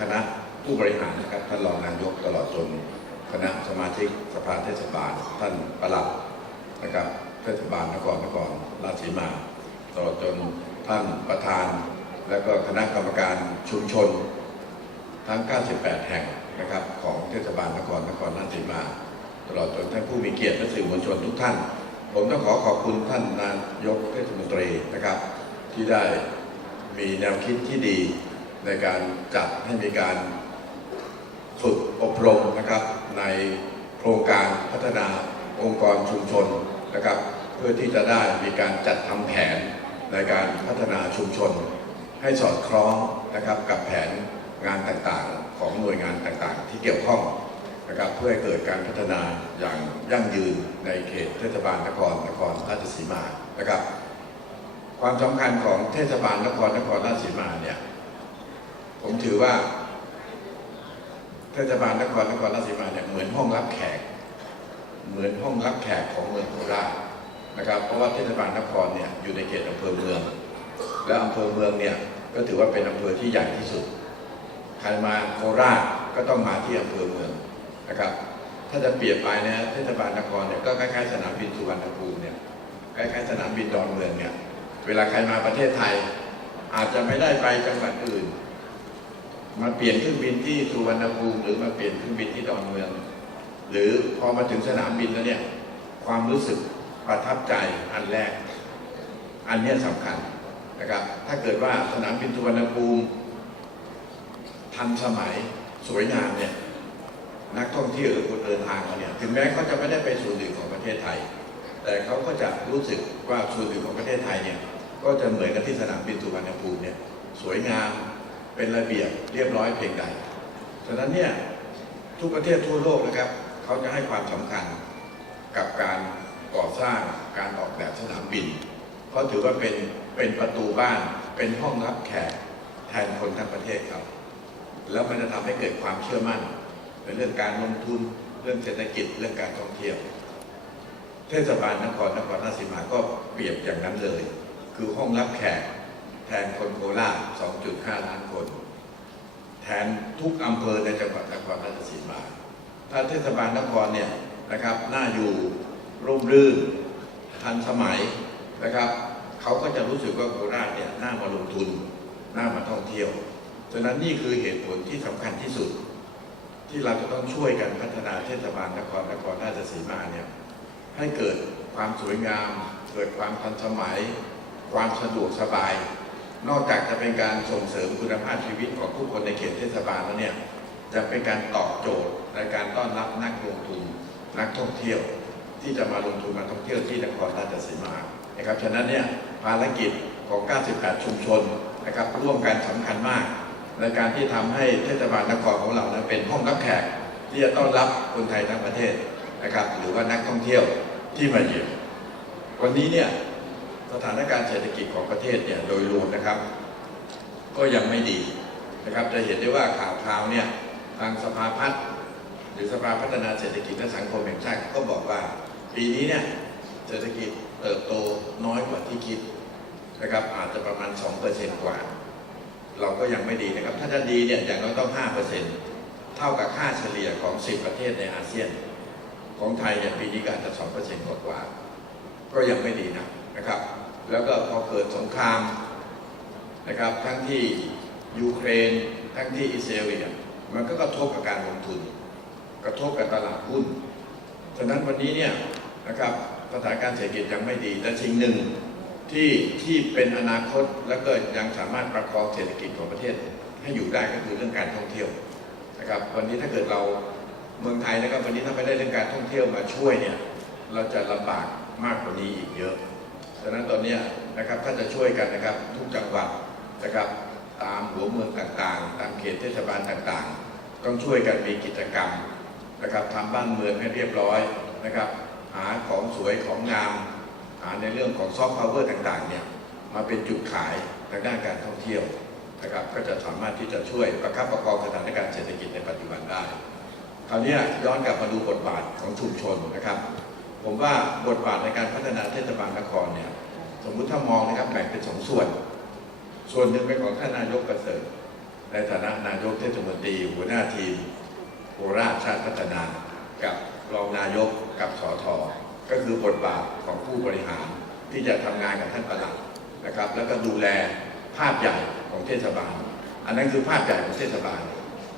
คณะผู้บริหารนะครับท่านรองนายกตลอดจนคณะสมาชิกสภาเทศบาล ท่านประหลัดนะครับเทศบาลนครนครราชสีมาตลอดจนท่านประธาน และก็คณะกรรมการชุมชน ทั้ง 98 แห่งนะครับของเทศบาลนครนครราชสีมา ตลอดจนท่านผู้มีเกียรติและสื่อมวลชนทุกท่าน ผมต้องขอขอบคุณท่านนายกเทศมนตรีนะครับ ที่ได้มีแนวคิดที่ดี ในการจัดให้มีการฝึกอบรมนะครับ ในโครงการพัฒนาองค์กรชุมชนนะครับ เพื่อที่จะได้มีการจัดทำแผนในการพัฒนาชุมชน ให้สอดคล้องนะครับกับแผนงานต่างๆ ของหน่วยงานต่างๆ ที่เกี่ยวข้องนะครับเพื่อให้เกิดการพัฒนาอย่างยั่งยืนในเขตเทศบาลนครนครราชสีมานะครับ ความสำคัญของเทศบาลนครนครราชสีมาเนี่ย ผมถือว่าเทศบาลนครนครราชสีมาเนี่ยเหมือนห้องรับแขก เหมือนห้องรับแขกของเมืองโคราชนะครับ เพราะว่าเทศบาลนครเนี่ยอยู่ในเขตอำเภอเมือง และอำเภอเมืองเนี่ยก็ถือว่าเป็นอำเภอที่ใหญ่ที่สุด ใครมาโคราชก็ต้องมาที่อำเภอเมืองนะครับ ถ้าจะเปรียบไปนะเทศบาลนครเนี่ยก็คล้ายๆสนามบินสุวรรณภูมิเนี่ยคล้ายๆสนามบินดอนเมืองเนี่ย เวลาใครมาประเทศไทย อาจจะไม่ได้ไปจังหวัดอื่น มาเปลี่ยนเครื่องบินที่สุวรรณภูมิหรือมาเปลี่ยนเครื่องบินที่ดอนเมือง หรือพอมาถึงสนามบินแล้วเนี่ยความรู้สึกประทับใจอันแรก อันนี้สำคัญนะครับ ถ้าเกิดว่าสนามบินสุวรรณภูมิทันสมัยสวยงามเนี่ยนักท่องเที่ยวหรือคนเดินทางมาเนี่ยถึงแม้เขาจะไม่ได้ไปส่วนหนึ่งของประเทศไทย แต่เขาก็จะรู้สึกว่าส่วนหนึ่งของประเทศไทยเนี่ยก็จะเหมือนกับที่สนามบินสุวรรณภูมิเนี่ยสวยงาม เป็นระเบียบเรียบร้อยเพียงใดฉะนั้นเนี่ยทุกประเทศทั่วโลกนะครับเขาจะให้ความสำคัญกับการก่อสร้างการออกแบบสนามบินเพราถือว่าเป็นเป็นประตูบ้านเป็นห้องรับแขกแทนคนทั้งประเทศครับ แล้วมันจะทำให้เกิดความเชื่อมั่นในเรื่องการลงทุนเรื่องเศรษฐกิจเรื่องการท่องเที่ยว เทศบาลนครนครราชสีมาก็เปรียบอย่างนั้นเลย คือห้องรับแขก แทนคนโคราช 2.5 ล้านคน แทนทุกอำเภอในจังหวัดนครราชสีมา ถ้าเทศบาลนครเนี่ยนะครับน่าอยู่ร่มรื่นทันสมัยนะครับเขาก็จะรู้สึกว่าโคราชเนี่ยน่ามาลงทุนน่ามาท่องเที่ยวฉะนั้นนี่คือเหตุผลที่สำคัญที่สุด ที่เราจะต้องช่วยกันพัฒนาเทศบาลนครนครราชสีมาเนี่ยให้เกิดความสวยงาม เกิดความทันสมัย ความสะดวกสบาย นอกจากจะเป็นการส่งเสริมคุณภาพชีวิตของผู้คนในเขตเทศบาลแล้วเนี่ยจะเป็นการตอบโจทย์ในการต้อนรับนักลงทุนนักท่องเที่ยว ที่จะมาลงทุนมาท่องเที่ยวที่นครราชสีมานะครับฉะนั้นเนี่ยภารกิจของ 98 ชุมชนนะครับร่วมกันสำคัญมาก ในการที่ทำให้เทศบาลนครของเรานั้นเป็นห้องรับแขกที่จะต้อนรับคนไทยทั้งประเทศนะครับหรือว่านักท่องเที่ยวที่มาเยือนวันนี้เนี่ย สถานการณ์เศรษฐกิจของประเทศเนี่ยโดยรวมนะครับ ก็ยังไม่ดีนะครับ จะเห็นได้ว่าข่าวคราวเนี่ยทางสภาพัฒน์หรือสภาพัฒนาเศรษฐกิจและสังคมแห่งชาติก็บอกว่า ปีนี้เนี่ยเศรษฐกิจเติบโตน้อยกว่าที่คิดนะครับ อาจจะประมาณ 2%กว่า เราก็ยังไม่ดีนะครับ ถ้าจะดีเนี่ยอย่างน้อยต้อง 5%เท่ากับค่าเฉลี่ยของ 10 ประเทศในอาเซียน ของไทยเนี่ยปีนี้ก็อาจจะ2%กว่าก็ยังไม่ดีนะ นะครับ แล้วก็พอเกิดสงครามนะครับ ทั้งที่ยูเครน ทั้งที่อิสราเอลเนี่ยมันก็กระทบกับการลงทุน กระทบกับตลาดหุ้นฉะนั้นวันนี้เนี่ยนะครับสถานการณ์เศรษฐกิจยังไม่ดี แต่สิ่งหนึ่งที่ที่เป็นอนาคตแล้วก็ยังสามารถประคองเศรษฐกิจของประเทศให้อยู่ได้ก็คือเรื่องการท่องเที่ยวนะครับ วันนี้ถ้าเกิดเราเมืองไทยนะครับวันนี้ถ้าไม่ได้เรื่องการท่องเที่ยวมาช่วยเนี่ยเราจะลำบากมากกว่านี้อีกเยอะะนั้นตอนนี้นะครับถ้าจะช่วยกันนะครับทุกจังหวัดนะครับตามหัวเมืองต่างๆ ตามเขตเทศบาลต่างๆ ต้องช่วยกันมีกิจกรรมนะครับทำบ้านเมืองให้เรียบร้อยนะครับ หาของสวยของงาม หาในเรื่องของซอฟต์พาวเวอร์ต่างๆเนี่ยมาเป็นจุดขายทางด้านการท่องเที่ยวนะครับ ก็จะสามารถที่จะช่วยประคับประคองสถานการณ์เศรษฐกิจในปัจจุบันได้คราวนี้ย้อนกลับมาดูบทบาทของชุมชนนะครับ ผมว่าบทบาทในการพัฒนาเทศบาลนครเนี่ย สมมุติถ้ามองนะครับแบ่งเป็นสองส่วน ส่วนหนึ่งเป็นของท่านนายกประเสริฐในฐานะนายกเทศมนตรีหัวหน้าทีมโคราชชาติพัฒนา กับรองนายกกับสอทอก็คือบทบาทของผู้บริหารที่จะทำงานกับท่านประหลัดนะครับ แล้วก็ดูแลภาพใหญ่ของเทศบาล อันนั้นคือภาพใหญ่ของเทศบาล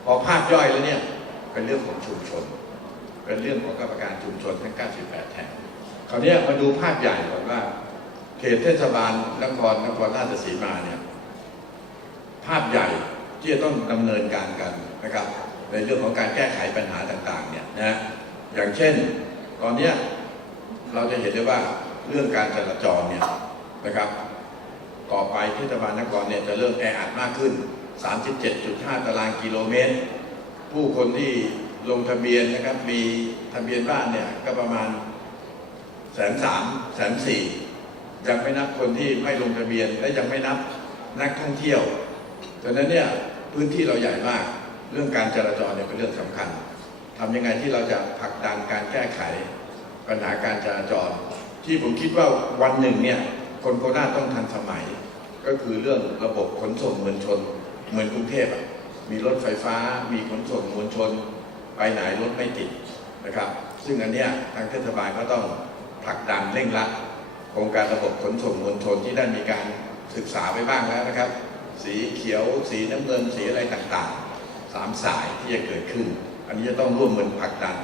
พอภาพย่อยแล้วเนี่ยเป็นเรื่องของชุมชน เป็นเรื่องของกรรมการชุมชนทั้ง 98 แห่งคราวนี้มาดูภาพใหญ่ก่อนว่า เขตเทศบาลนครนครราชสีมาเนี่ยภาพใหญ่ที่จะต้องดำเนินการกันนะครับ ในเรื่องของการแก้ไขปัญหาต่างๆเนี่ยนะอย่างเช่น ตอนนี้เราจะเห็นได้ว่าเรื่องการจราจรเนี่ยนะครับ ต่อไปเทศบาลนครเนี่ยจะเริ่มแออัดมากขึ้น 37.5 ตารางกิโลเมตร ผู้คนที่ ลงทะเบียนนะครับ มีทะเบียนบ้านเนี่ยก็ประมาณแสนสามแสนสี่ยังไม่นับคนที่ไม่ลงทะเบียนและยังไม่นับนักท่องเที่ยวดังนั้นเนี่ยพื้นที่เราใหญ่มาก เรื่องการจราจรเนี่ยเป็นเรื่องสำคัญทำยังไงที่เราจะผลักดันการแก้ไข ปัญหาการจราจร ที่ผมคิดว่าวันหนึ่งเนี่ยคนโคราชต้องทันสมัย ก็คือเรื่องระบบขนส่งมวลชนเหมือนกรุงเทพอะมีรถไฟฟ้า มีขนส่งมวลชน ไปไหนรถไม่ติดนะครับ ซึ่งอันเนี้ยทางเทศบาลก็ต้องผลักดันเร่งรัดโครงการระบบขนส่งมวลชนที่ได้มีการศึกษาไปบ้างแล้วนะครับ สีเขียว สีน้ำเงินสีอะไรต่างๆสามสายที่จะเกิดขึ้น อันนี้จะต้องร่วมมือผลักดัน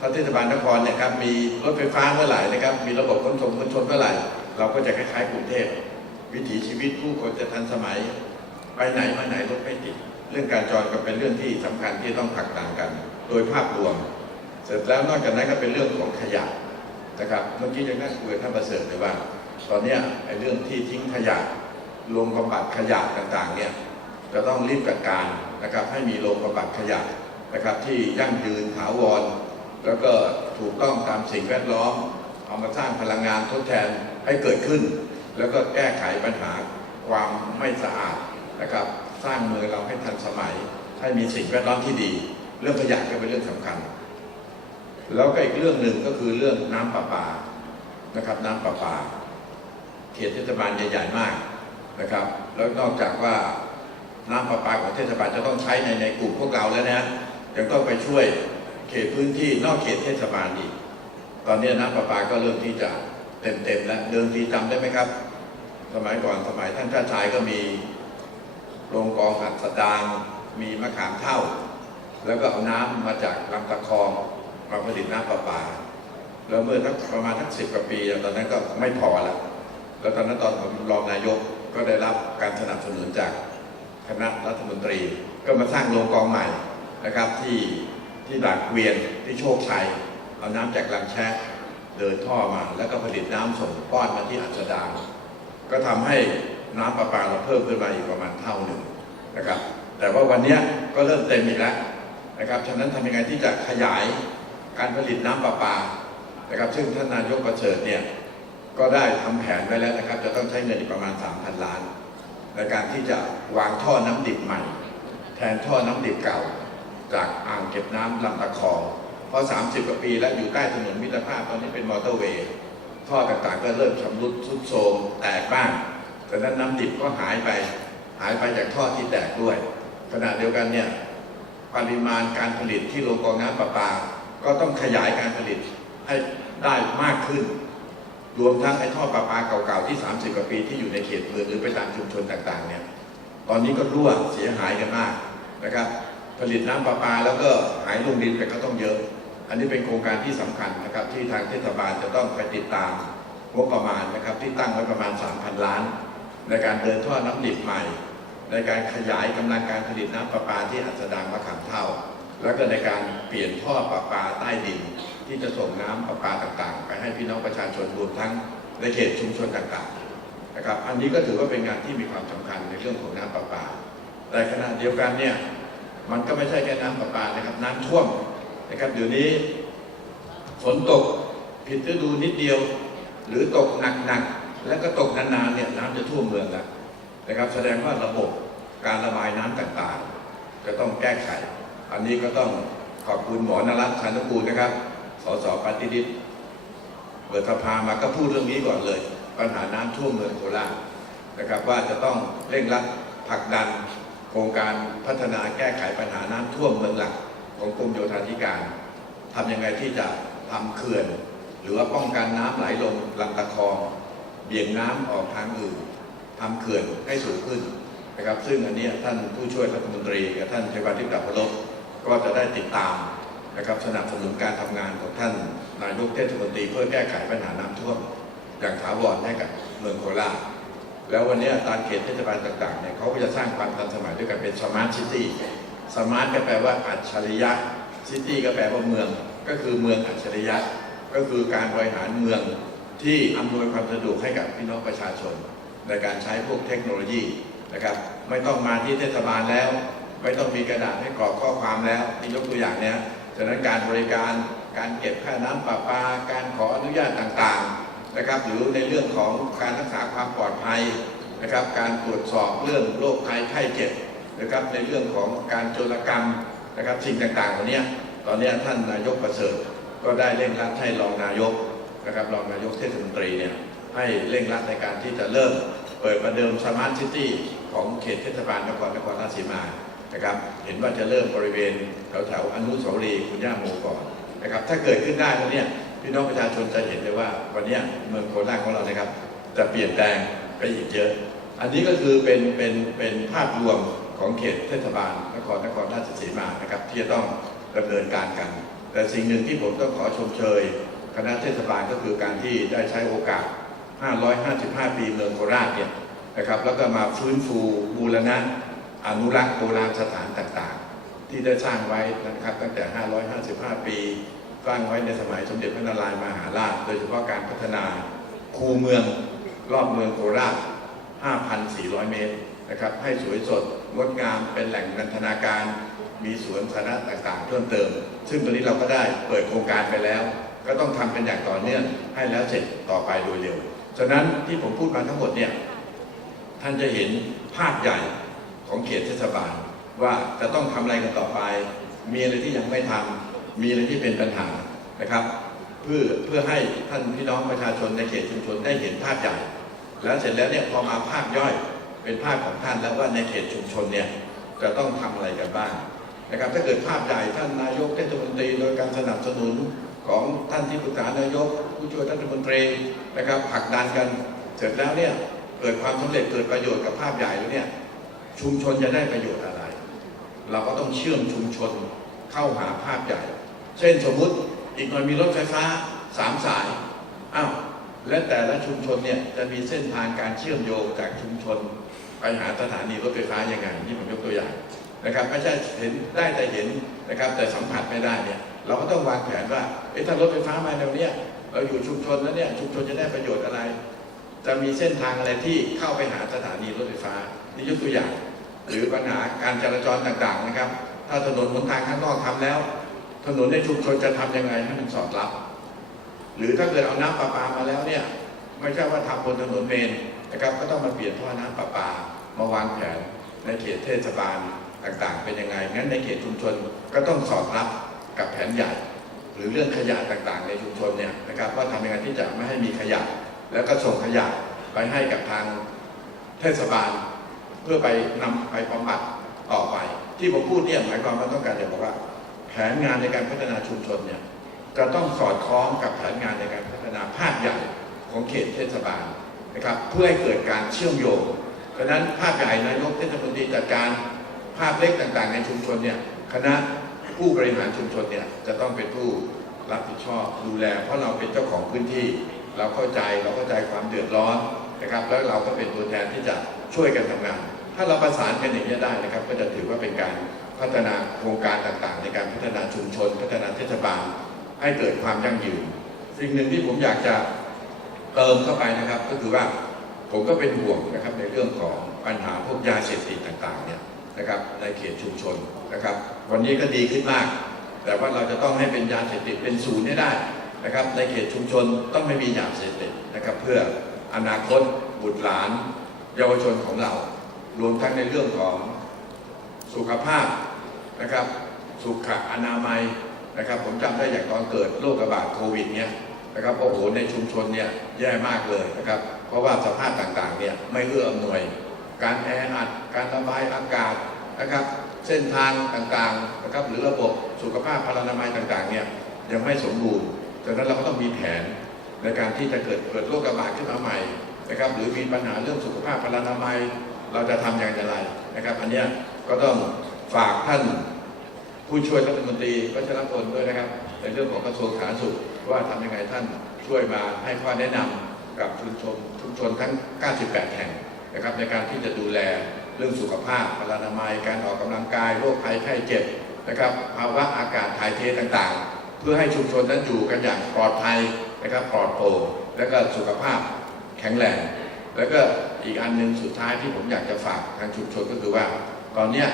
ถ้าเทศบาลนครเนี่ยครับมีรถไฟฟ้าเมื่อไหร่นะครับ มีระบบขนส่งมวลชนเมื่อไหร่ เราก็จะคล้ายๆกรุงเทพวิถีชีวิตผู้คนจะทันสมัย ไปไหนมาไหนรถไม่ติด เรื่องการจรก็เป็นเรื่องที่สำคัญที่ต้องผลักดันกัน โดยภาพรวม เสร็จแล้วนอกจากนั้นก็เป็นเรื่องของขยะนะครับเมื่อกี้ยังนั่งคุยกับท่านประเสริฐเลยว่า ตอนนี้ไอ้เรื่องที่ทิ้งขยะโรงบำบัดขยะต่างๆเนี่ยจะต้องรีบจัดการนะครับให้มีโรงบำบัดขยะนะครับที่ยั่งยืนถาวร แล้วก็ถูกต้องตามสิ่งแวดล้อม เอามาสร้างพลังงานทดแทนให้เกิดขึ้น แล้วก็แก้ไขปัญหาความไม่สะอาดนะครับสร้างเมืองเราให้ทันสมัย ให้มีสิ่งแวดล้อมที่ดี เรื่องขยะก็เป็นเรื่องสำคัญ แล้วก็อีกเรื่องหนึ่งก็คือเรื่องน้ำประปานะครับ น้ำประปา เขตเทศบาลใหญ่ๆมากนะครับ แล้วนอกจากว่าน้ำประปาของเทศบาลจะต้องใช้ในในกลุ่มพวกเราแล้วนะยังต้องไปช่วยเขตพื้นที่นอกเขตเทศบาลอีก ตอนนี้น้ำประปาก็เริ่มที่จะเต็มๆแล้วเดิมทีจำได้ไหมครับ สมัยก่อนสมัยท่านชาชายก็มีโรงกองอัดสดางมีมะขามเท่า แล้วก็เอาน้ำมาจากลำตะคองมาผลิตน้ำประปา แล้วเมื่อทักประมาณทักสิบกว่าปี ตอนนั้นก็ไม่พอละแล้วตอนนั้นตอนผมรองนายกก็ได้รับการสนับสนุนจากคณะรัฐมนตรี ก็มาสร้างโรงกรองใหม่นะครับที่ที่ด่านเกวียนที่โชคชัยเอาน้ำจากลำแช่เดินท่อมาแล้วก็ผลิตน้ำส่งป้อนมาที่อัสดางก็ทำให้น้ำประปาเราเพิ่มขึ้นมาอีกประมาณเท่าหนึ่งนะครับแต่ว่าวันนี้ก็เริ่มเต็มอีกแล้ว นะครับฉะนั้นทำยังไงที่จะขยายการผลิตน้ำประปานะครับ ซึ่งท่านนายกประเสริฐเนี่ยก็ได้ทำแผนไว้แล้วนะครับ จะต้องใช้เงินอีกประมาณ 3,000 ล้าน ในการที่จะวางท่อน้ำดิบใหม่ แทนท่อน้ำดิบเก่า จากอ่างเก็บน้ำลำตะคอง เพราะ 30 กว่าปีแล้วอยู่ใต้ถนนมิตรภาพตอนนี้เป็นมอเตอร์เวย์ท่อต่างๆก็เริ่มชำรุดทรุดโทรมแตกบ้างแต่นั้นน้ำดิบก็หายไป หายไปจากท่อที่แตกด้วย ขณะเดียวกันเนี่ย ปริมาณการผลิตที่โรงกรองน้ำประปา ก็ต้องขยายการผลิตให้ได้มากขึ้น รวมทั้งไอ้ท่อประปาเก่าๆที่ 30 กว่าปีที่อยู่ในเขตเมืองหรือไปตามชุมชนต่างๆเนี่ยตอนนี้ก็รั่วเสียหายกันมากนะครับ ผลิตน้ำประปาแล้วก็หายลงดินไปก็ต้องเยอะ อันนี้เป็นโครงการที่สำคัญนะครับ ที่ทางเทศบาลจะต้องไปติดตามงบประมาณนะครับ ที่ตั้งไว้ประมาณ 3,000 ล้าน ในการเดินท่อน้ำดิบใหม่ ในการขยายกำลังการผลิตน้ำประปาที่อัสดางมะขามเท่า แล้วก็ในการเปลี่ยนท่อประปาใต้ดิน ที่จะส่งน้ำประปาต่างๆ ไปให้พี่น้องประชาชนรวมทั้งในเขตชุมชนต่างๆนะครับ อันนี้ก็ถือว่าเป็นงานที่มีความสำคัญในเรื่องของน้ำประปา แต่ขณะเดียวกันเนี่ยมันก็ไม่ใช่แค่น้ำประปานะครับ น้ำท่วมนะครับเดี๋ยวนี้ฝนตกผิดฤดูนิดเดียว หรือตกหนักๆแล้วก็ตกนานๆเนี่ยน้ำจะท่วมเมืองแล้ว นะครับแสดงว่าระบบการระบายน้ำต่างๆ จะต้องแก้ไข อันนี้ก็ต้องขอบคุณหมอนรัตน์ชันกูลนะครับ สสปฏิริษเปิดสภามาก็พูดเรื่องนี้ก่อนเลย ปัญหาน้ำท่วมเมืองโคราชนะครับว่าจะต้องเร่งรัดผลักดัน โครงการพัฒนาแก้ไขปัญหาน้ำท่วมเมืองหลัก ของกรมโยธาธิการทำยังไงที่จะทำเขื่อน หรือว่าป้องกันน้ำไหลลงลำตะคองเบี่ยงน้ำออกทางอื่น ทำเขื่อนให้สูงขึ้นนะครับ ซึ่งอันนี้ท่านผู้ช่วยรัฐมนตรีกับท่านชัยวาทิพย์ดับพลบก็จะได้ติดตามนะครับสนับสนุนการทำงานของท่านนายกเทศมนตรีเพื่อแก้ไขปัญหาน้ำท่วมอย่างถาวรให้กับเมืองโคราชแล้ววันนี้ตามเขตเทศบาลต่างๆเนี่ยเขาก็จะสร้างความทันสมัยด้วยกันเป็นสมาร์ทซิตี้สมาร์ทก็แปลว่าอัจฉริยะซิตี้ก็แปลว่าเมือง ก็คือเมืองอัจฉริยะ ก็คือการบริหารเมืองที่อำนวยความสะดวกให้กับพี่น้องประชาชน ในการใช้พวกเทคโนโลยีนะครับ ไม่ต้องมาที่เทศบาลแล้ว ไม่ต้องมีกระดาษให้กรอกข้อความแล้วที่ยกตัวอย่างเนี้ยฉะนั้นการบริการการเก็บค่าน้ำประปา การขออนุญาตต่างๆนะครับ หรือในเรื่องของการรักษาความปลอดภัยนะครับ การตรวจสอบเรื่องโรคภัยไข้เจ็บนะครับในเรื่องของการโจรกรรมนะครับสิ่งต่างๆเหล่านี้ตอนนี้ท่านนายกประเสริฐก็ได้เร่งรัดให้รองนายกนะครับรองนายกเทศมนตรีเนี่ย ให้เร่งรัดในการที่จะเริ่มเปิดประเดิมสมาร์ทซิตี้ของเขตเทศบาลนครนครราชสีมานะครับ เห็นว่าจะเริ่มบริเวณแถวแถวอนุสาวรีย์คุณย่าโมก่อนนะครับ ถ้าเกิดขึ้นได้แล้วเนี่ยพี่น้องประชาชนจะเห็นเลยว่าวันนี้เมืองโคราชของเรานะครับ จะเปลี่ยนแปลงไปอีกเยอะ อันนี้ก็คือเป็นเป็นเป็นภาพรวมของเขตเทศบาลนครนครราชสีมานะครับ ที่จะต้องดำเนินการกัน แต่สิ่งหนึ่งที่ผมต้องขอชมเชย คณะเทศบาลก็คือการที่ได้ใช้โอกาส 555 ปีเมืองโคราชเนี่ยนะครับ แล้วก็มาฟื้นฟูบูรณะอนุรักษ์โบราณสถานต่างๆ ที่ได้สร้างไว้นะครับ ตั้งแต่ 555 ปีสร้างไว้ในสมัยสมเด็จพระนารายณ์มหาราช โดยเฉพาะการพัฒนาคูเมืองรอบเมืองโคราช 5,400 เมตรนะครับ ให้สวยสดงดงามเป็นแหล่งนันทนาการ มีสวนสาธารณะต่างๆ เพิ่มเติม ซึ่งตอนนี้เราก็ได้เปิดโครงการไปแล้ว ก็ต้องทำกันอย่างต่อเนื่องให้แล้วเสร็จต่อไปโดยเร็ว ฉะนั้นที่ผมพูดมาทั้งหมดเนี่ยท่านจะเห็นภาพใหญ่ของเขตเทศบาล ว่าจะต้องทำอะไรกันต่อไป มีอะไรที่ยังไม่ทำมีอะไรที่เป็นปัญหานะครับ เพื่อเพื่อให้ท่านพี่น้องประชาชนในเขตชุมชนได้เห็นภาพใหญ่ แล้วเสร็จแล้วเนี่ยพอมาภาพย่อยเป็นภาพของท่านแล้วว่าในเขตชุมชนเนี่ยจะต้องทำอะไรกันบ้างนะครับถ้าเกิดภาพใหญ่ท่านนายกเทศมนตรีโดยการสนับสนุน ของท่านที่ปรึกษานายก ผู้ช่วยรัฐมนตรีนะครับผลักดันกันเสร็จแล้วเนี่ยเกิดความสำเร็จเกิดประโยชน์กับภาพใหญ่แล้วเนี่ยชุมชนจะได้ประโยชน์อะไร เราก็ต้องเชื่อมชุมชนเข้าหาภาพใหญ่ เช่นสมมุติอีกหน่อยมีรถไฟฟ้าสามสายอ้าวและแต่ละชุมชนเนี่ยจะมีเส้นทางการเชื่อมโยงจากชุมชนไปหาสถานีรถไฟฟ้ายังไงนี่ผมยกตัวอย่างนะครับไม่ใช่เห็นได้แต่เห็นนะครับแต่สัมผัสไม่ได้เนี่ย เราก็ต้องวางแผนว่าเอ๊ะถ้ารถไฟฟ้ามาแนวเนี้ยเราอยู่ชุมชนแล้วเนี่ยชุมชนจะได้ประโยชน์อะไร จะมีเส้นทางอะไรที่เข้าไปหาสถานีรถไฟฟ้านี่ยกตัวอย่าง หรือปัญหาการจราจรต่างๆนะครับ ถ้าถนนหนทางข้างนอกทำแล้ว ถนนในชุมชนจะทำยังไงให้มันสอดรับ หรือถ้าเกิดเอาน้ำประปามาแล้วเนี่ยไม่ใช่ว่าทำบนถนนเมนนะครับก็ต้องมาเปลี่ยนท่อน้ำประปามาวางแผนในเขตเทศบาลต่างๆ เป็นยังไงงั้นในเขตชุมชนก็ต้องสอดรับ กับแผนใหญ่ หรือเรื่องขยะต่างๆ ในชุมชนเนี่ยนะครับว่าทำยังไงที่จะไม่ให้มีขยะ แล้วก็ส่งขยะไปให้กับทางเทศบาล เพื่อไปนำไปบำบัดต่อไป ที่ผมพูดเนี่ยหมายความว่าต้องการจะบอกว่า แผนงานในการพัฒนาชุมชนเนี่ยจะต้องสอดคล้องกับแผนงานในการพัฒนาภาพใหญ่ของเขตเทศบาลนะครับเพื่อให้เกิดการเชื่อมโยงเพราะฉะนั้นภาพใหญ่นายกเทศมนตรีจัดการภาพเล็กต่างๆ ในชุมชนเนี่ยคณะ ผู้บริหารชุมชนเนี่ยจะต้องเป็นผู้รับผิดชอบดูแล เพราะเราเป็นเจ้าของพื้นที่ เราเข้าใจเราเข้าใจความเดือดร้อนนะครับ แล้วเราก็เป็นตัวแทนที่จะช่วยกันทำงาน ถ้าเราประสานกันอย่างนี้ได้นะครับ ก็จะถือว่าเป็นการพัฒนาโครงการต่างๆ ในการพัฒนาชุมชน พัฒนาเทศบาลให้เกิดความยั่งยืน สิ่งหนึ่งที่ผมอยากจะเติมเข้าไปนะครับ ก็คือว่าผมก็เป็นห่วงนะครับในเรื่องของปัญหาพวกยาเสพติดต่างๆเนี่ย นะครับในเขตชุมชนนะครับ วันนี้ก็ดีขึ้นมาก แต่ว่าเราจะต้องให้เป็นยาเสพติดเป็นศูนย์ให้ได้นะครับ ในเขตชุมชนต้องไม่มียาเสพติดนะครับ เพื่ออนาคตบุตรหลาน เยาวชนของเรา รวมทั้งในเรื่องของสุขภาพนะครับ สุขอนามัยนะครับ ผมจำได้อย่างตอนเกิดโรคระบาดโควิดเนี่ยนะครับโอ้โหในชุมชนเนี่ยแย่มากเลยนะครับ เพราะว่าสภาพต่างๆเนี่ยไม่เอื้ออำนวย การแออัด การระบายอากาศนะครับ เส้นทางต่างๆนะครับหรือระบบสุขภาพพลานามัยต่างๆเนี่ยยังไม่สมบูรณ์ดังนั้นเราก็ต้องมีแผนในการที่จะเกิดเกิดโรคระบาดขึ้นมาใหม่นะครับ หรือมีปัญหาเรื่องสุขภาพพลานามัย เราจะทำอย่างไรนะครับ อันนี้ก็ต้องฝากท่านผู้ช่วยรัฐมนตรีวัชรพลด้วยนะครับ ในเรื่องของกระทรวงสาธารณสุขว่าทำยังไงท่านช่วยมาให้ข้อแนะนำกับชุมชนชุมชนทั้ง 98 แห่ง นะครับในการที่จะดูแลเรื่องสุขภาพพลานามัย การออกกำลังกายโรคภัยไข้เจ็บนะครับภาวะอากาศถ่ายเทต่างๆ เพื่อให้ชุมชนนั้นอยู่กันอย่างปลอดภัยนะครับปลอดโปร่งและก็สุขภาพแข็งแรงแล้วก็อีกอันหนึ่งสุดท้ายที่ผมอยากจะฝากทางชุมชนก็คือว่า ตอนนี้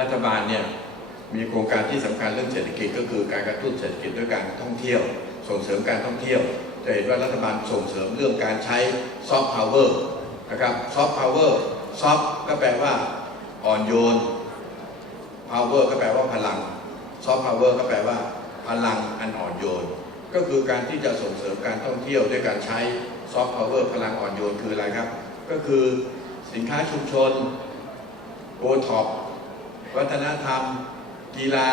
รัฐบาลเนี่ยมีโครงการที่สำคัญเรื่องเศรษฐกิจก็คือการกระตุ้นเศรษฐกิจด้วยการท่องเที่ยว ส่งเสริมการท่องเที่ยว จะเห็นว่ารัฐบาลส่งเสริมเรื่องการใช้ซอฟต์พาวเวอร์ นะครับซอฟต์พาวเวอร์ซอฟต์ก็แปลว่าอ่อนโยนพาวเวอร์ก็แปลว่าพลังซอฟต์พาวเวอร์ก็แปลว่าพลังอันอ่อนโยน ก็คือการที่จะส่งเสริมการท่องเที่ยวด้วยการใช้ซอฟต์พาวเวอร์พลังอ่อนโยนคืออะไรครับ ก็คือสินค้าชุมชนโอท็อปวัฒนธรรม กีฬา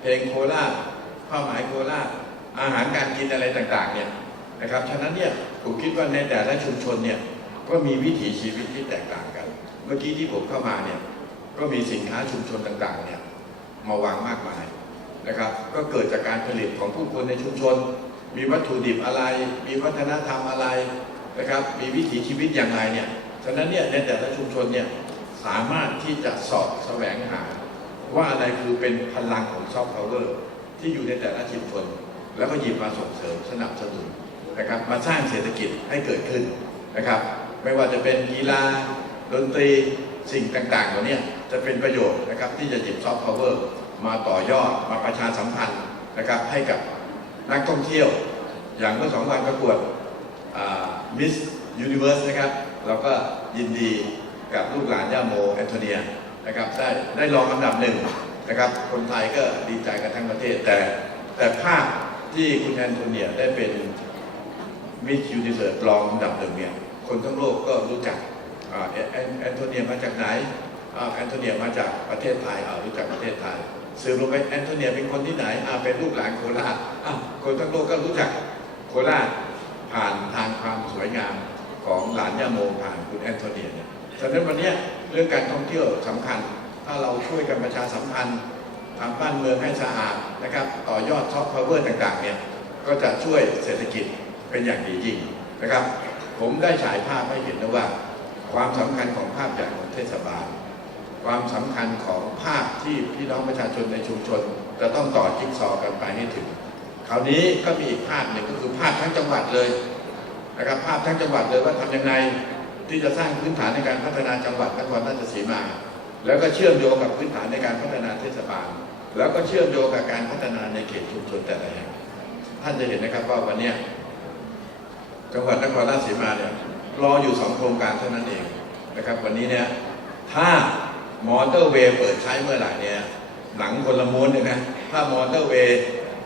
เพลงโคราชผ้าไหมายโคราชอาหารการกินอะไรต่างๆเนี่ยนะครับฉะนั้นเนี่ยผมคิดว่าในแต่ละชุมชนเนี่ย ก็มีวิถีชีวิตที่แตกต่างกัน เมื่อกี้ที่ผมเข้ามาเนี่ยก็มีสินค้าชุมชนต่างๆเนี่ยมาวางมากมายนะครับ ก็เกิดจากการผลิตของผู้คนในชุมชน มีวัตถุดิบอะไร มีวัฒนธรรมอะไรนะครับ มีวิถีชีวิตอย่างไรเนี่ยฉะนั้นเนี่ยในแต่ละชุมชนเนี่ยสามารถที่จะสอบแสวงหา ว่าอะไรคือเป็นพลังของซอฟต์พาวเวอร์ที่อยู่ในแต่ละชุมชน แล้วก็หยิบมาส่งเสริมสนับสนุนนะครับ มาสร้างเศรษฐกิจให้เกิดขึ้นนะครับ ไม่ว่าจะเป็นกีฬาดนตรีสิ่งต่างๆเหล่านี้จะเป็นประโยชน์นะครับที่จะหยิบซอฟต์พาวเวอร์มาต่อยอดมาประชาสัมพันธ์นะครับให้กับนักท่องเที่ยว อย่างเมื่อสองวันประกวดมิสยูนิเวิร์สนะครับเราก็ยินดีกับลูกหลานย่าโมแอนโทเนียนะครับได้ได้รองอันดับหนึ่งนะครับคนไทยก็ดีใจกันทั้งประเทศ แต่แต่ภาพที่คุณแอนโทเนียได้เป็นมิสยูนิเวิร์สรองอันดับหนึ่งเนี่ย คนทั้งโลกก็รู้จักแอนโทเนียมาจากไหนแอนโทเนียมาจากประเทศไทยรู้จักประเทศไทยสืบลงไปแอนโทเนียเป็นคนที่ไหนเป็นลูกหลานโคราชอ่คนทั้งโลกก็รู้จักโคราชผ่านทางความสวยงามของหลานย่าโมผ่านคุณแอนโทเนียเนี่ยฉะนั้นวันนี้เรื่องการท่องเที่ยวสำคัญ ถ้าเราช่วยกันประชาสัมพันธ์ทำบ้านเมืองให้สะอาดนะครับ ต่อยอดซอฟต์พาวเวอร์ต่างๆเนี่ยก็จะช่วยเศรษฐกิจเป็นอย่างดียิ่งนะครับ ผมได้ฉายภาพให้เห็นนะว่า ความสำคัญของภาพใหญ่ของเทศบาล ความสำคัญของภาพที่พี่น้องประชาชนในชุมชน จะต้องต่อจิ๊กซอว์กันไปให้ถึง คราวนี้ก็มีอีกภาพหนึ่งก็คือภาพทั้งจังหวัดเลยนะครับภาพทั้งจังหวัดเลยว่าทำยังไงที่จะสร้างพื้นฐานในการพัฒนาจังหวัดนครราชสีมา แล้วก็เชื่อมโยงกับพื้นฐานในการพัฒนาเทศบาล แล้วก็เชื่อมโยงกับการพัฒนาในเขตชุมชนแต่ละแห่งท่านจะเห็นนะครับว่าวันนี้ จังหวัดนครราชสีมาเนี่ยรออยู่สองโครงการเท่านั้นเองนะครับวันนี้เนี่ยถ้ามอเตอร์เวย์เปิดใช้เมื่อไหร่เนี่ยหนังคนละม้วนเลยนะถ้ามอเตอร์เวย์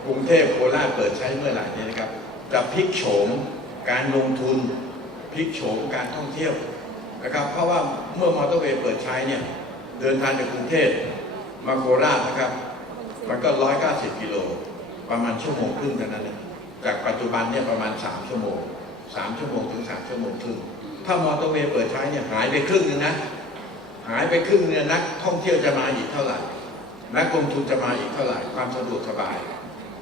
กรุงเทพโคราชเปิดใช้เมื่อไหร่เนี้นะครับจะพลิกโฉมการลงทุนพลิกโฉมการท่องเที่ยวนะครับเพราะว่าเมื่อมอเตอร์เวย์เปิดใช้เนี่ยเดินทางจากกรุงเทพมาโคราชนะครับมันก็ 190 กิโล ประมาณชั่วโมงครึ่งเท่านั้นจากปัจจุบันเนี่ยประมาณ 3 ชั่วโมง 3ชั่วโมงถึง3ชั่วโมงครึ่งถ้ามอเตอร์เวย์เปิดใช้เนี่ยหายไปครึ่งนึงนะ หายไปครึ่งเนี่ยนักท่องเที่ยวจะมาอีกเท่าไหร่นักลงทุนจะมาอีกเท่าไหร่ความสะดวกสบาย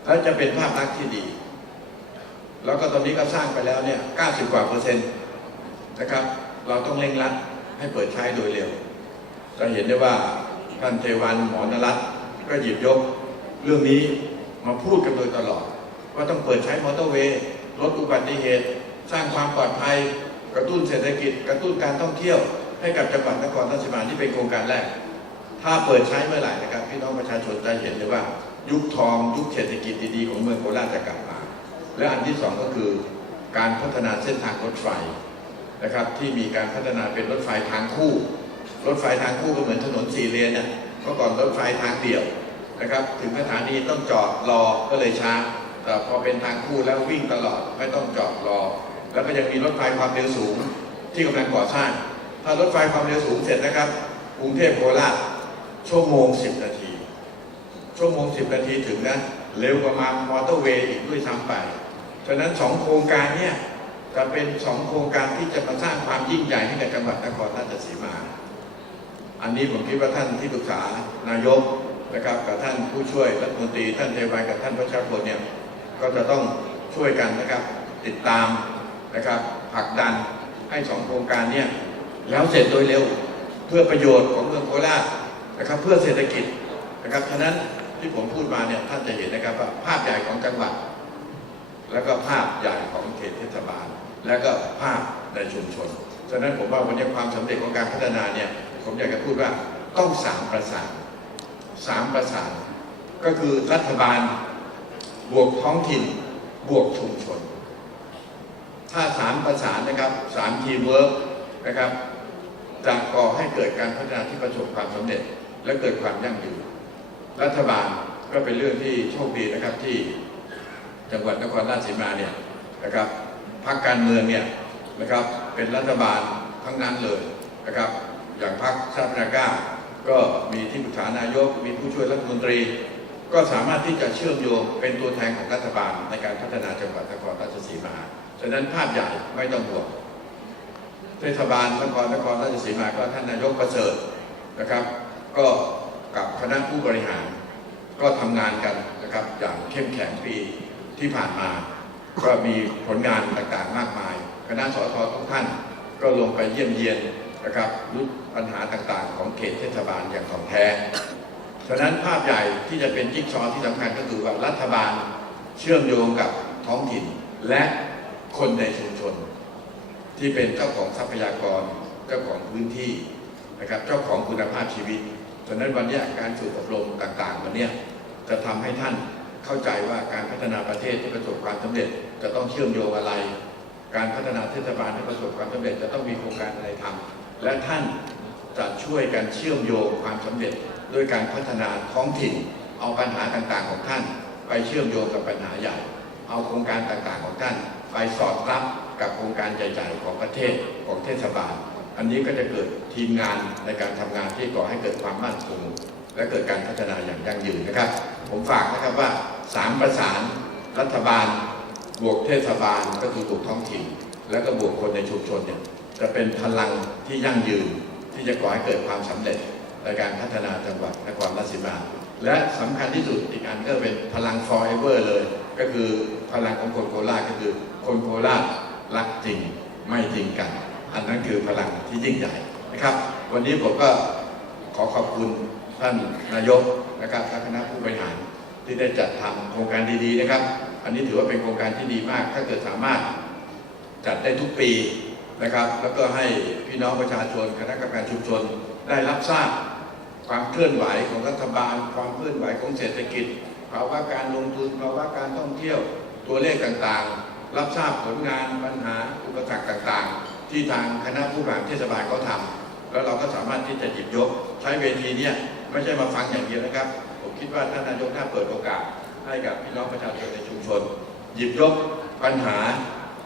แล้วจะเป็นภาพลักษณ์ที่ดี แล้วก็ตอนนี้ก็สร้างไปแล้วเนี่ย90 กว่าเปอร์เซ็นต์นะครับ เราต้องเร่งรัดให้เปิดใช้โดยเร็ว จะเห็นได้ว่าท่านเทวันหมอนรัตก็หยิบยกเรื่องนี้มาพูดกันโดยตลอด ว่าต้องเปิดใช้มอเตอร์เวย์ลดอุบัติเหตุ สร้างความปลอดภัย กระตุ้นเศรษฐกิจ กระตุ้นการท่องเที่ยว ให้กับจังหวัดนครราชสีมาที่เป็นโครงการแรก ถ้าเปิดใช้เมื่อไหร่นะครับพี่น้องประชาชนจะเห็นเลยว่า ยุคทองยุคเศรษฐกิจดีๆของเมืองโคราชจะกลับมา และอันที่สองก็คือการพัฒนาเส้นทางรถไฟนะครับที่มีการพัฒนาเป็นรถไฟทางคู่ รถไฟทางคู่ก็เหมือนถนนสี่เลนเนี่ยเมื่อก่อนรถไฟทางเดี่ยวนะครับ ถึงสถานีต้องจอดรอก็เลยช้าแต่พอเป็นทางคู่แล้ววิ่งตลอดไม่ต้องจอดรอ แล้วก็ยังมีรถไฟความเร็วสูงที่กำลังก่อสร้าง ถ้ารถไฟความเร็วสูงเสร็จนะครับกรุงเทพโคราชชั่วโมง 10 นาที ชั่วโมง 10 นาทีถึงนะ เร็วกว่ามามอเตอร์เวย์อีกด้วยซ้ำไป ฉะนั้นสองโครงการเนี่ยจะเป็นสองโครงการที่จะมาสร้างความยิ่งใหญ่ให้กับจังหวัดนครราชสีมา อันนี้ผมคิดว่าท่านที่ปรึกษานายกนะครับกับท่านผู้ช่วยรัฐมนตรีท่านเทวันกับท่านประชาชนเนี่ยก็จะต้องช่วยกันนะครับติดตาม นะครับผลักดันให้สองโครงการเนี่ยแล้วเสร็จโดยเร็วเพื่อประโยชน์ของเมืองโคราชนะครับเพื่อเศรษฐกิจนะครับฉะนั้นที่ผมพูดมาเนี่ยท่านจะเห็นนะครับว่าภาพใหญ่ของจังหวัด แล้วก็ภาพใหญ่ของเขตเทศบาล แล้วก็ภาพในชุมชนฉะนั้นผมว่าวันนี้ความสำเร็จของการพัฒนาเนี่ยผมอยากจะพูดว่าต้องสามประสานสามประสานก็คือรัฐบาล บวกท้องถิ่น บวกชุมชน ถ้าสามประสานนะครับสามทีมเวิร์กนะครับจะก่อให้เกิดการพัฒนาที่ประสบความสำเร็จ และเกิดความยั่งยืนรัฐบาลก็เป็นเรื่องที่โชคดีนะครับที่จังหวัดนครราชสีมาเนี่ยนะครับพรรคการเมืองเนี่ยนะครับเป็นรัฐบาลทั้งนั้นเลยนะครับอย่างพรรคชาติพัฒนาก้าก็มีที่ปรึกษานายก มีผู้ช่วยรัฐมนตรี ก็สามารถที่จะเชื่อมโยงเป็นตัวแทนของรัฐบาลในการพัฒนาจังหวัดนครราชสีมา ฉะนั้นภาพใหญ่ไม่ต้องห่วงเทศบาลนครนครราชสีมาก็ท่านนายกประเสริฐนะครับ ก็กับคณะผู้บริหาร ก็ทำงานกันนะครับอย่างเข้มแข็งปีที่ผ่านมา ก็มีผลงานต่างๆมากมาย คณะสอททุกท่านก็ลงไปเยี่ยมเยียนนะครับรู้ปัญหาต่างๆ ของเขตเทศบาลอย่างของแท้ฉะนั้นภาพใหญ่ที่จะเป็นจิ๊กซอว์ที่สำคัญก็คือว่ารัฐบาลเชื่อมโยงกับท้องถิ่นและ คนในชุมชน ที่เป็นเจ้าของทรัพยากร เจ้าของพื้นที่นะครับเจ้าของคุณภาพชีวิตฉะนั้นวันนี้การฝึกอบรมต่างๆวันนี้จะทำให้ท่านเข้าใจว่าการพัฒนาประเทศที่ประสบความสำเร็จจะต้องเชื่อมโยงอะไร การพัฒนาเทศบาลที่ประสบความสำเร็จจะต้องมีโครงการอะไรทำและท่านจะช่วยกันเชื่อมโยงความสำเร็จด้วยการพัฒนาท้องถิ่น เอาปัญหาต่างๆของท่าน ไปเชื่อมโยงกับปัญหาใหญ่ เอาโครงการต่างๆของท่าน ไปสอดรับกับโครงการใหญ่ๆของประเทศของเทศบาล อันนี้ก็จะเกิดทีมงานในการทำงานที่ก่อให้เกิดความมั่นคงและเกิดการพัฒนาอย่างยั่งยืนนะครับ ผมฝากนะครับว่าสามประสานรัฐบาล บวกเทศบาลก็คือบวกท้องถิ่น แล้วก็บวกคนในชุมชนเนี่ยจะเป็นพลังที่ยั่งยืนที่จะก่อให้เกิดความสำเร็จในการพัฒนาจังหวัดนครราชสีมา และสำคัญที่สุดอีกอันก็เป็นพลัง forever เลย ก็คือพลังของคนโคราชก็คือคนโคราชรักจริงไม่จริงกัน อันนั้นคือพลังที่ยิ่งใหญ่นะครับ วันนี้ผมก็ขอขอบคุณท่านนายกนะครับและคณะผู้บริหารที่ได้จัดทำโครงการดีๆนะครับ อันนี้ถือว่าเป็นโครงการที่ดีมาก ถ้าเกิดสามารถจัดได้ทุกปีนะครับ แล้วก็ให้พี่น้องประชาชนคณะกรรมการชุมชนได้รับทราบความเคลื่อนไหวของรัฐบาล ความเคลื่อนไหวของเศรษฐกิจ ภาวะการลงทุนภาวะการท่องเที่ยวตัวเลขต่างๆ รับทราบผลงานปัญหาอุปสรรคต่างๆ ที่ทางคณะผู้บริหารเทศบาลเขาทำแล้วเราก็สามารถที่จะหยิบยก ใช้เวทีเนี้ไม่ใช่มาฟังอย่างเดียวนะครับ ผมคิดว่าท่านนายกถ้าเปิดโอกาสให้กับพี่น้องประชาชนในชุมชน หยิบยกปัญหา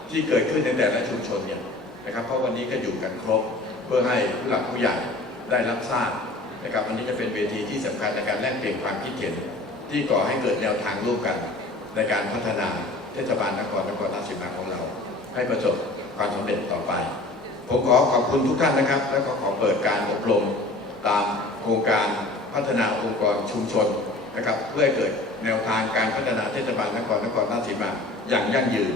ที่เกิดขึ้นในแต่ละชุมชนเนี่ยนะครับเพราะวันนี้ก็อยู่กันครบเพื่อให้ผู้หลักผู้ใหญ่ได้รับทราบนะครับอันนี้จะเป็นเวทีที่สำคัญในการแลกเปลี่ยนความคิดเห็น ที่ก่อให้เกิดแนวทางร่วมกัน ในการพัฒนาเทศบาลนครนครราชสีมาของเรา ให้ประสบความสำเร็จต่อไป ผมขอขอบคุณทุกท่านนะครับ และก็ขอเปิดการอบรมตามโครงการพัฒนาองค์กรชุมชนนะครับ เพื่อเกิดแนวทางการพัฒนาเทศบาลนครนครราชสีมาอย่างยั่งยืน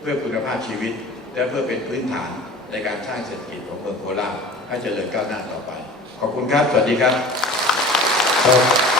เพื่อคุณภาพชีวิต และเพื่อเป็นพื้นฐานในการสร้างเศรษฐกิจของเมืองโคราชให้เจริญก้าวหน้าต่อไป ขอบคุณครับ สวัสดีครับครับ